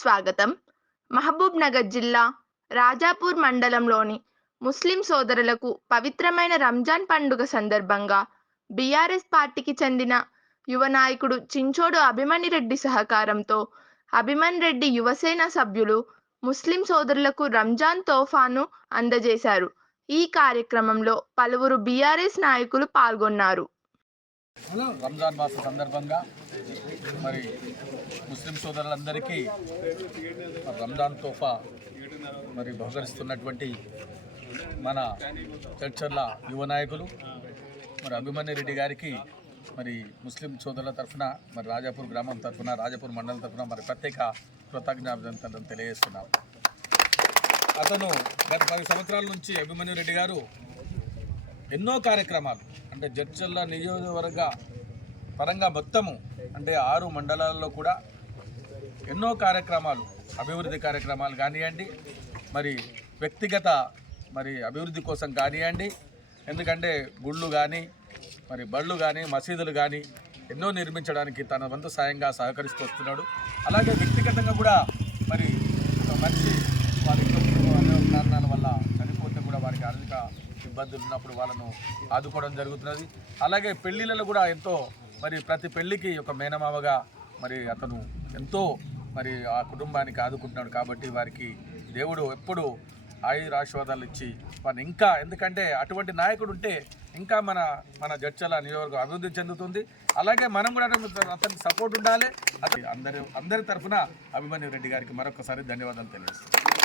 స్వాగతం. మహబూబ్ నగర్ జిల్లా రాజాపూర్ మండలంలోని ముస్లిం సోదరులకు పవిత్రమైన రంజాన్ పండుగ సందర్భంగా బీఆర్ఎస్ పార్టీకి చెందిన యువ నాయకుడు చించోడు అభిమన్యురెడ్డి సహకారంతో అభిమన్ రెడ్డి యువసేన సభ్యులు ముస్లిం సోదరులకు రంజాన్ తోఫాను అందజేశారు. ఈ కార్యక్రమంలో పలువురు బీఆర్ఎస్ నాయకులు పాల్గొన్నారు. రంజాన్ మాస సందర్భంగా మరి ముస్లిం సోదరులందరికీ రంజాన్ తోఫా మరి బహుకరిస్తున్నటువంటి మన చర్చర్ల యువ నాయకులు మరి అభిమన్యు రెడ్డి గారికి మరి ముస్లిం సోదరుల తరఫున మరి రాజాపూర్ గ్రామం తరఫున రాజాపూర్ మండలం తరఫున మరి ప్రత్యేక కృతజ్ఞాభినందనలు తెలియజేస్తున్నాం. అతను గత పది సంవత్సరాల నుంచి అభిమన్యు రెడ్డి గారు ఎన్నో కార్యక్రమాలు. అంటే జడ్చల్ల నియోజకవర్గ పరంగా మొత్తము అంటే ఆరు మండలాల్లో కూడా ఎన్నో కార్యక్రమాలు అభివృద్ధి కార్యక్రమాలు కానివ్వండి మరి వ్యక్తిగత మరి అభివృద్ధి కోసం కానివ్వండి ఎందుకంటే గుళ్ళు కానీ మరి బళ్ళు కానీ మసీదులు కానీ ఎన్నో నిర్మించడానికి తన వంతు సాయంగా సహకరిస్తూ వస్తున్నాడు. అలాగే వ్యక్తిగతంగా కూడా మరి మంచి ఇబ్బందులు ఉన్నప్పుడు వాళ్ళను ఆదుకోవడం జరుగుతున్నది. అలాగే పెళ్ళిళ్ళలో కూడా ఎంతో మరి ప్రతి పెళ్ళికి ఒక మేనమామగా మరి అతను ఎంతో మరి ఆ కుటుంబానికి ఆదుకుంటున్నాడు కాబట్టి వారికి దేవుడు ఎప్పుడు ఆయురాశీర్వాదాలు ఇచ్చి వారిని ఇంకా ఎందుకంటే అటువంటి నాయకుడు ఉంటే ఇంకా మన మన జడ్చల నియోజకవర్గం అభివృద్ధి చెందుతుంది. అలాగే మనం కూడా అతనికి సపోర్ట్ ఉండాలి. అది అందరి అందరి తరఫున అభిమన్యు రెడ్డి గారికి మరొకసారి ధన్యవాదాలు తెలియజేస్తాను